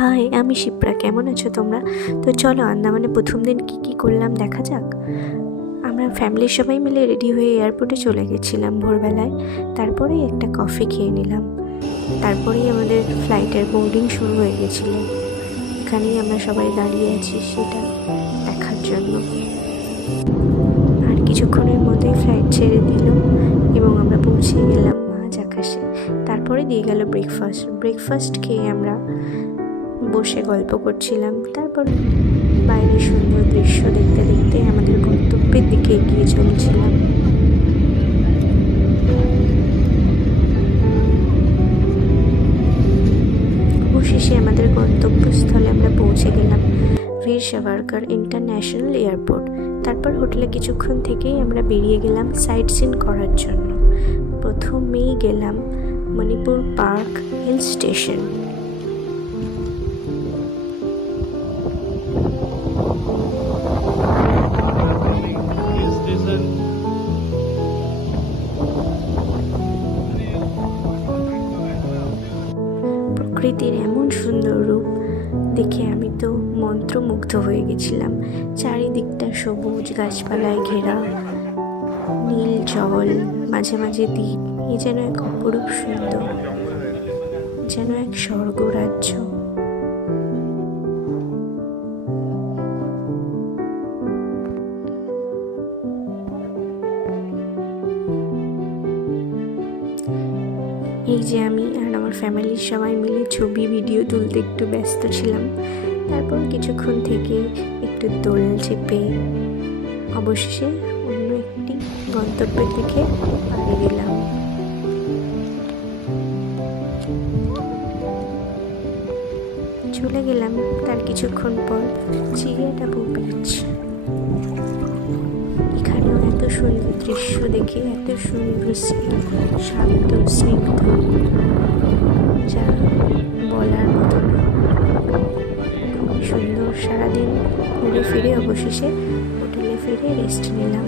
High, আমি শিপ্রা। কেমন আছো তোমরা? তো চলো আন্দামানে প্রথম দিন কি করলাম দেখা যাক। আমরা ফ্যামিলির সবাই মিলে রেডি হয়ে এয়ারপোর্টে চলে গেছিলাম ভোরবেলায়। তারপরেই একটা কফি খেয়ে নিলাম। তারপরেই আমাদের ফ্লাইটের বোর্ডিং শুরু হয়ে গেছিলো। এখানেই আমরা সবাই দাঁড়িয়ে আছি সেটা দেখার জন্য। আর কিছুক্ষণের মধ্যেই ফ্লাইট ছেড়ে দিল এবং আমরা পৌঁছে গেলাম মাঝ আকাশে। তারপরে দিয়ে গেল ব্রেকফাস্ট খেয়ে আমরা বসে গল্প করছিলাম। তারপর বাইরে সুন্দর দৃশ্য দেখতে দেখতে আমাদের গন্তব্যের দিকে এগিয়ে চলছিলাম। অবশেষে আমাদের গন্তব্যস্থলে আমরা পৌঁছে গেলাম, বীর সাভারকর ইন্টারন্যাশনাল এয়ারপোর্ট। তারপর হোটেলে কিছুক্ষণ থেকেই আমরা বেরিয়ে গেলাম সাইট সিন করার জন্য। প্রথমেই গেলাম মণিপুর পার্ক হিল স্টেশন। প্রকৃতির এমন সুন্দর রূপ দেখে আমি তো মন্ত্রমুগ্ধ হয়ে গেছিলাম। চারিদিকটা সবুজ গাছপালায় ঘেরা, নীল জল, মাঝে মাঝে দ্বীপ। এ যেন এক অপরূপ সুন্দর, যেন এক স্বর্গরাজ্য। এই যে আমি আর আমার ফ্যামিলির সবাই মিলে ছবি ভিডিও তুলতে একটু ব্যস্ত ছিলাম। তারপর কিছুক্ষণ থেকে একটু দোল চেপে অবশেষে অন্য একটি গন্তব্যের দিকে পাড়ি দিলাম। চলে গেলাম তার কিছুক্ষণ পর চিড়িয়াটাপু বিচ। এখানেও এত সুন্দর দৃশ্য দেখে, এত সুন্দর শান্ত স্নিগ্ধ, যা বলার মতো না। খুবই সুন্দর। সারাদিন ঘুরে ফিরে অবশেষে হোটেলে ফিরে রেস্ট নিলাম।